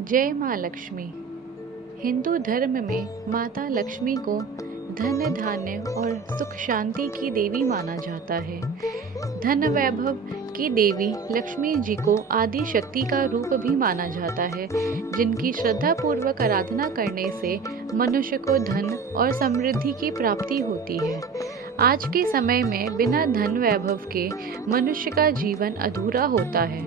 जय माँ लक्ष्मी। हिंदू धर्म में माता लक्ष्मी को धन धान्य और सुख शांति की देवी माना जाता है। धन वैभव की देवी लक्ष्मी जी को आदि शक्ति का रूप भी माना जाता है, जिनकी श्रद्धा पूर्वक आराधना करने से मनुष्य को धन और समृद्धि की प्राप्ति होती है। आज के समय में बिना धन वैभव के मनुष्य का जीवन अधूरा होता है।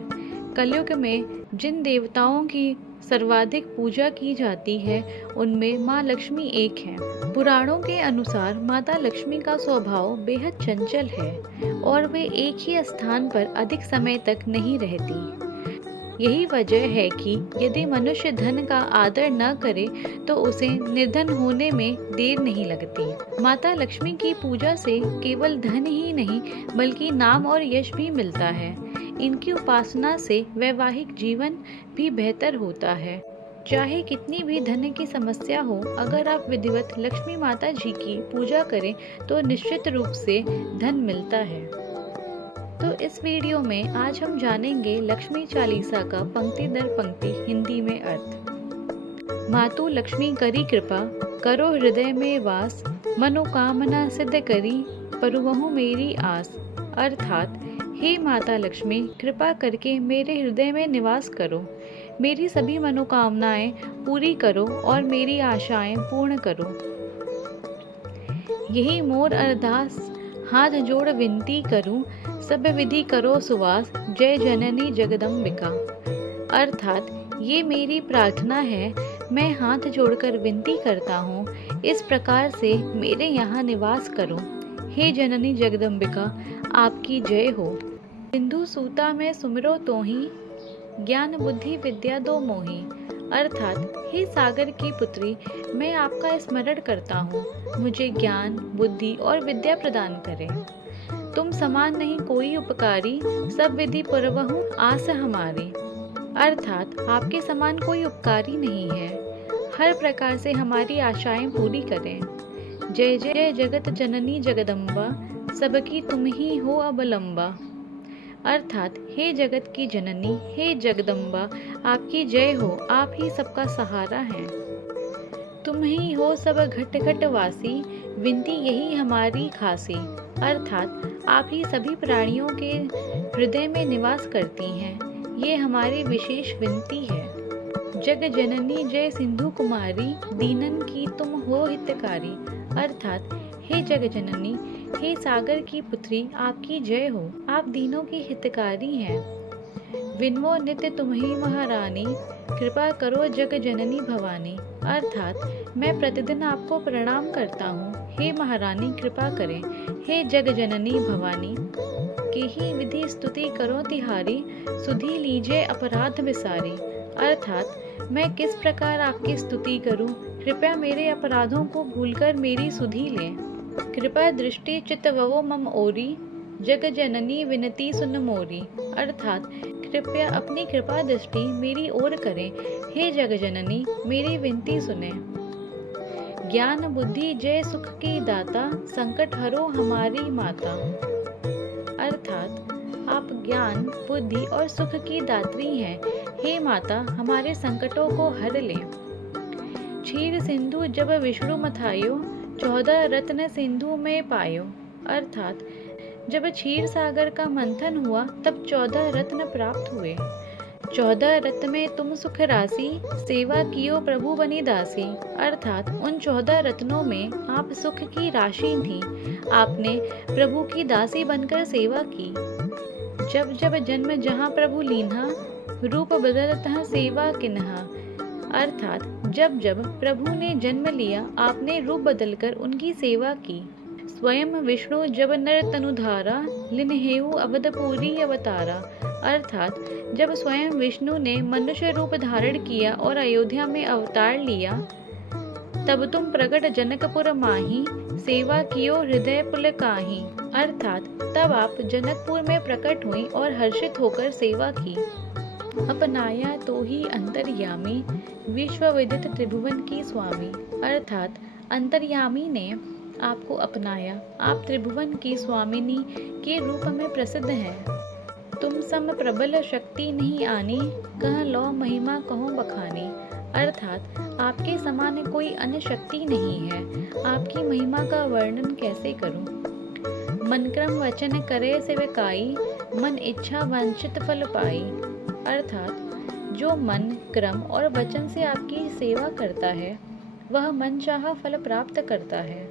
कलयुग में जिन देवताओं की सर्वाधिक पूजा की जाती है, उनमें माँ लक्ष्मी एक हैं। पुराणों के अनुसार माता लक्ष्मी का स्वभाव बेहद चंचल है और वे एक ही स्थान पर अधिक समय तक नहीं रहती। यही वजह है कि यदि मनुष्य धन का आदर न करे तो उसे निर्धन होने में देर नहीं लगती। माता लक्ष्मी की पूजा से केवल धन ही नहीं बल्कि नाम और यश भी मिलता है। इनकी उपासना से वैवाहिक जीवन भी बेहतर होता है। चाहे कितनी भी धन की समस्या हो, अगर आप विधिवत लक्ष्मी माता जी की पूजा करें तो निश्चित रूप से धन मिलता है। तो इस वीडियो में आज हम जानेंगे लक्ष्मी चालीसा का पंक्ति दर पंक्ति हिंदी में अर्थ। मातु लक्ष्मी करी कृपा, करो हृदय में वास, मनोकामना सिद्ध करी, परुवहु मेरी आस। अर्थात, हे माता लक्ष्मी, कृपा करके मेरे हृदय में निवास करो, मेरी सभी मनोकामनाएं पूरी करो और मेरी आशाएं पूर्ण करो। यही मोर अरदास, हाथ जोड़ विनती करूं, सब विधि करो सुवास, जय जननी जगदम्बिका। अर्थात, ये मेरी प्रार्थना है, मैं हाथ जोड़कर विनती करता हूँ, इस प्रकार से मेरे यहाँ निवास करो। हे जननी जगदम्बिका, आपकी जय हो। सिंधु सूता में सुमिरो तोहि, ज्ञान बुद्धि विद्या दो मोहि। अर्थात, हे सागर की पुत्री, मैं आपका स्मरण करता हूँ, मुझे ज्ञान बुद्धि और विद्या प्रदान करें। तुम समान नहीं कोई उपकारी, सब विधि पुरवहु आस हमारी। अर्थात, आपके समान कोई उपकारी नहीं है, हर प्रकार से हमारी आशाएं पूरी करें। जय जय जगत जननी जगदम्बा, सबकी तुम ही हो अवलंबा। अर्थात, हे जगत की जननी, हे जगदम्बा, आपकी जय हो, आप ही सबका सहारा हैं। तुम ही हो सब घट घट वासी, विनती यही हमारी खासी। अर्थात, आप ही सभी प्राणियों के हृदय में निवास करती हैं, ये हमारी विशेष विनती है। जग जननी जय सिंधु कुमारी, दीनन की तुम हो हितकारी। अर्थात, हे जग जननी, हे सागर की पुत्री, आपकी जय हो, आप दीनों की हितकारी हैं। विनवो नित्य तुम ही महारानी, कृपा करो जग जननी भवानी। अर्थात, मैं प्रतिदिन आपको प्रणाम करता हूँ, हे महारानी कृपा करें, हे जग जननी भवानी। के ही विधि स्तुति करो तिहारी, सुधी लीजिए अपराध विसारी। अर्थात, मैं किस प्रकार आपकी स्तुति करूं, कृपया मेरे अपराधों को भूलकर मेरी सुधि लें। कृपा दृष्टि चितवो मम ओरी, जग जननी विनती सुन मोरी। अर्थात, कृपया अपनी कृपा दृष्टि मेरी ओर करें, हे जग जननी मेरी विनती सुने। ज्ञान बुद्धि जय सुख की दाता, संकट हरो हमारी माता। अर्थात, आप ज्ञान बुद्धि और सुख की दात्री हैं, हे माता हमारे संकटों को हर लें। क्षीर सिंधु जब विष्णु मथायो, 14 रत्न सिंधु में पायो। अर्थात, जब क्षीर सागर का मंथन हुआ तब 14 रत्न प्राप्त हुए। 14 रत्न में तुम सुख राशि, सेवा कियो प्रभु बनी दासी। अर्थात, उन 14 रत्नों में आप सुख की राशि थी, आपने प्रभु की दासी बनकर सेवा की। जब जब जन्म जहाँ प्रभु लीन्हा, रूप बदलतः सेवा किन्हा। अर्थात, जब जब प्रभु ने जन्म लिया आपने रूप बदलकर उनकी सेवा की। स्वयं विष्णु जब नर तनुधारा, लिन्हेउ अवधपुरी अवतारा। अर्थात, जब स्वयं विष्णु ने मनुष्य रूप धारण किया और अयोध्या में अवतार लिया, तब तुम प्रकट जनकपुर माही, सेवा कियो हृदय पुलकाही। अर्थात, तब आप जनकपुर में प्रकट हुई और हर्षित होकर सेवा की। अपनाया तो ही अंतर्यामी, विश्व विदित त्रिभुवन की स्वामी। अर्थात, अंतर्यामी ने आपको अपनाया, आप त्रिभुवन की स्वामिनी के रूप में प्रसिद्ध हैं। तुम सम प्रबल शक्ति नहीं आनी, कह लो महिमा कहो बखानी। अर्थात आपके समान कोई अन्य शक्ति नहीं है, आपकी महिमा का वर्णन कैसे करूं। मन क्रम वचन करे सेवकाई, मन इच्छा वांछित फल पाई। अर्थात जो मन क्रम और वचन से आपकी सेवा करता है वह मनचाहा फल प्राप्त करता है।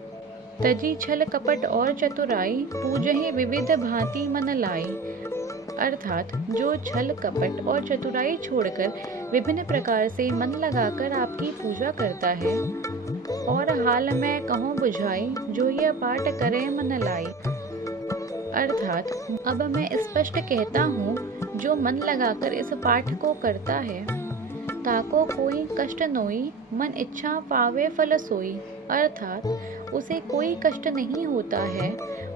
तजी छल कपट और चतुराई, पूजहि विविध भांति मन लाई। अर्थात जो छल कपट और चतुराई छोड़कर विभिन्न प्रकार से मन लगाकर आपकी पूजा करता है। और हाल में कहूँ बुझाई, जो यह पाठ करे मन लाई। अर्थात अब मैं स्पष्ट कहता हूँ, जो मन लगाकर इस पाठ को करता है ताको कोई कष्ट नोई, मन इच्छा पावे फल सोई। अर्थात उसे कोई कष्ट नहीं होता है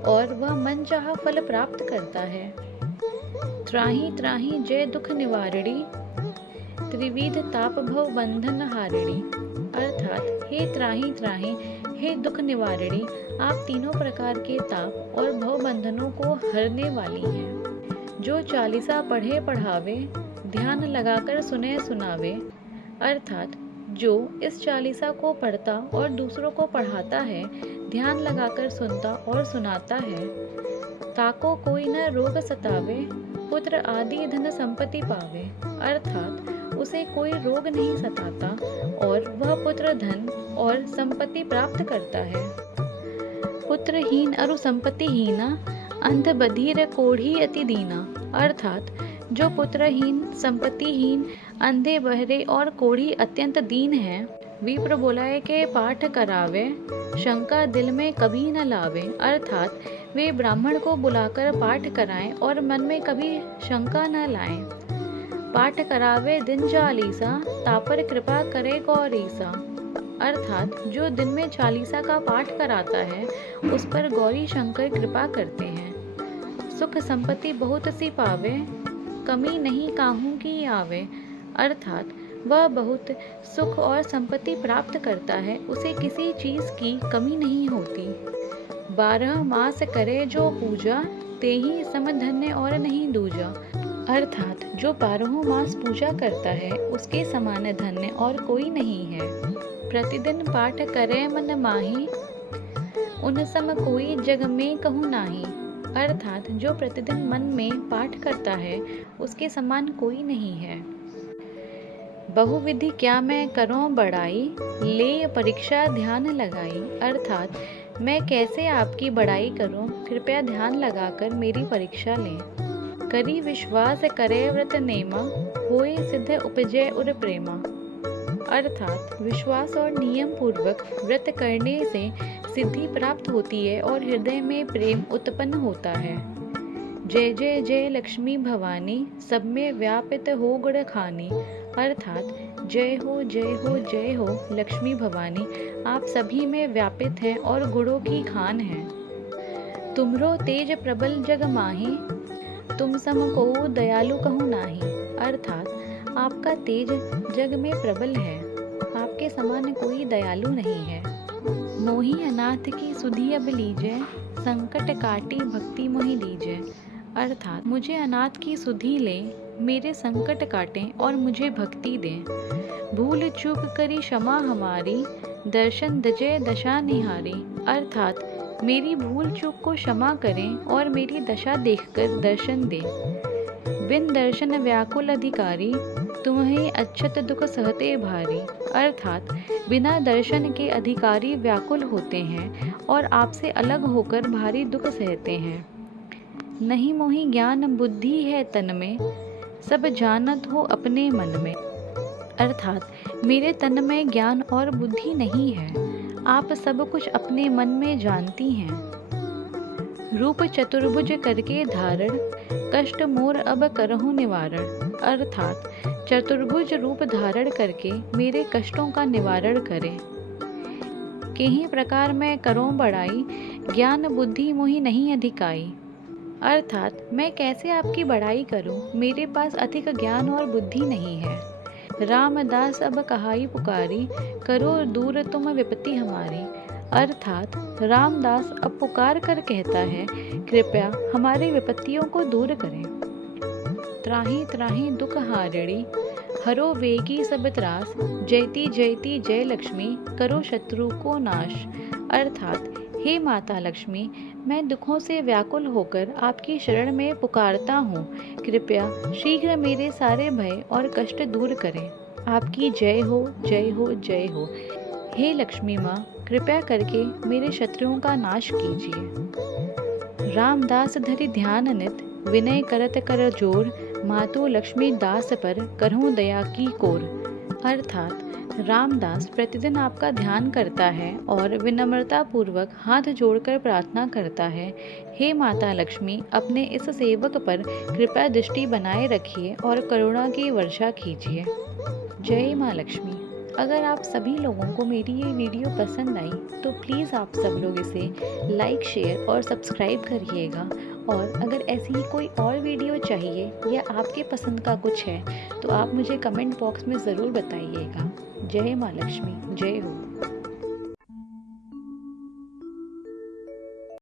और वह मन चाहा फल प्राप्त करता है। त्राहि त्राहि जय दुख निवारणी, त्रिविध ताप भव बंधन हारिणी। अर्थात हे त्राहि त्राहि, हे दुख निवारणी, आप तीनों प्रकार के ताप और भव बंधनों को हरने वाली हैं। जो चालीसा पढ़े पढ़ावे, ध्यान लगाकर सुने सुनावे। अर्थात जो इस चालीसा को पढ़ता और दूसरों को पढ़ाता है, ध्यान लगाकर सुनता और सुनाता है। ताको कोई न रोग सतावे, पुत्र आदि धन संपत्ति पावे। अर्थात उसे कोई रोग नहीं सताता और वह पुत्र धन और संपत्ति प्राप्त करता है। पुत्रहीन अरु संपत्तिहीना, अंध बधिर कोढ़ी अति दीना। अर्थात जो पुत्रहीन, संपत्तिहीन, अंधे बहरे और कोढ़ी अत्यंत दीन हैं, विप्र बोलाए के पाठ करावे, शंका दिल में कभी न लावे। अर्थात वे ब्राह्मण को बुलाकर पाठ कराएं और मन में कभी शंका न लाएं। पाठ करावे दिन चालीसा, तापर कृपा करे गौरीसा। अर्थात जो दिन में चालीसा का पाठ कराता है उस पर गौरी शंकर कृपा करते हैं। सुख संपत्ति बहुत सी पावे, कमी नहीं काहू की आवे। अर्थात वह बहुत सुख और संपत्ति प्राप्त करता है, उसे किसी चीज की कमी नहीं होती। 12 मास करे जो पूजा, तेहि सम धन्य और नहीं दूजा। अर्थात जो 12 मास पूजा करता है उसके समान धन्य और कोई नहीं है। प्रतिदिन पाठ करे मन माही, उन सम कोई जग में कहूँ नाही। अर्थात जो प्रतिदिन मन में पाठ करता है उसके समान कोई नहीं है। बहुविधि क्या मैं करूं बड़ाई, ले परीक्षा ध्यान लगाई। अर्थात मैं कैसे आपकी बड़ाई करूं, कृपया ध्यान लगाकर मेरी परीक्षा लें। करी विश्वास करे व्रत नेमा, होए सिद्ध उपजय उर प्रेमा। अर्थात विश्वास और नियम पूर्वक व्रत करने से सिद्धि प्राप्त होती है और हृदय में प्रेम उत्पन्न होता है। जय जय जय लक्ष्मी भवानी, सब में व्यापित हो गुण खानी। अर्थात जय हो जय हो जय हो लक्ष्मी भवानी, आप सभी में व्यापित हैं और गुणों की खान हैं। तुमरो तेज प्रबल जग माही, तुम सम को दयालु कहूँ नाही। अर्थात आपका तेज जग में प्रबल है, आपके समान कोई दयालु नहीं है। मोहि अनाथ की सुधि अब लीजय, संकट काटी भक्ति मोहि दीजय। अर्थात मुझे अनाथ की सुधि ले, मेरे संकट काटें और मुझे भक्ति दें। भूल चूक करी क्षमा हमारी, दर्शन दजय दशा निहारी। अर्थात मेरी भूल चूक को क्षमा करें और मेरी दशा देखकर दर्शन दें। बिन दर्शन व्याकुल अधिकारी, तुम्हें अच्छत दुख सहते भारी। अर्थात बिना दर्शन के अधिकारी व्याकुल होते हैं और आपसे अलग होकर भारी दुख सहते हैं। नहीं मोहि ज्ञान बुद्धि है तन में, सब जानत हो अपने मन में। अर्थात मेरे तन में ज्ञान और बुद्धि नहीं है, आप सब कुछ अपने मन में जानती हैं। रूप चतुर्भुज करके धारण, कष्ट मोर अब करहु निवारण। अर्थात चतुर्भुज रूप धारण करके मेरे कष्टों का निवारण करें। किन्हीं प्रकार मैं करूं बड़ाई, ज्ञान बुद्धि मोहि नहीं अधिकाई। अर्थात मैं कैसे आपकी बड़ाई करूं, मेरे पास अधिक ज्ञान और बुद्धि नहीं है। रामदास अब कहाई पुकारी, करो दूर तुम विपत्ति हमारी। अर्थात रामदास अब पुकार कर कहता है, कृपया हमारी विपत्तियों को दूर करें। त्राहि त्राहि दुख हारिणी, हरो वेगी सब त्रास, जयति जयति जय लक्ष्मी, करो शत्रु को नाश। अर्थात हे माता लक्ष्मी, मैं दुखों से व्याकुल होकर आपकी शरण में पुकारता हूँ। कृपया शीघ्र मेरे सारे भय और कष्ट दूर करें। आपकी जय हो, जय हो, जय हो। हे लक्ष्मी माँ, कृपया करके मेरे शत्रुओं का नाश कीजिए। रामदास धरि ध्यान नित, विनय करत कर जोर, मातु लक्ष्मी दास पर करहूँ दया की कोर। अर्थात रामदास प्रतिदिन आपका ध्यान करता है और विनम्रता पूर्वक हाथ जोड़कर प्रार्थना करता है, हे माता लक्ष्मी, अपने इस सेवक पर कृपा दृष्टि बनाए रखिए और करुणा की वर्षा कीजिए। जय माँ लक्ष्मी। अगर आप सभी लोगों को मेरी ये वीडियो पसंद आई तो प्लीज़ आप सब लोग इसे लाइक, शेयर और सब्सक्राइब करिएगा। और अगर ऐसी ही कोई और वीडियो चाहिए या आपके पसंद का कुछ है तो आप मुझे कमेंट बॉक्स में ज़रूर बताइएगा। जय माँ लक्ष्मी, जय हो।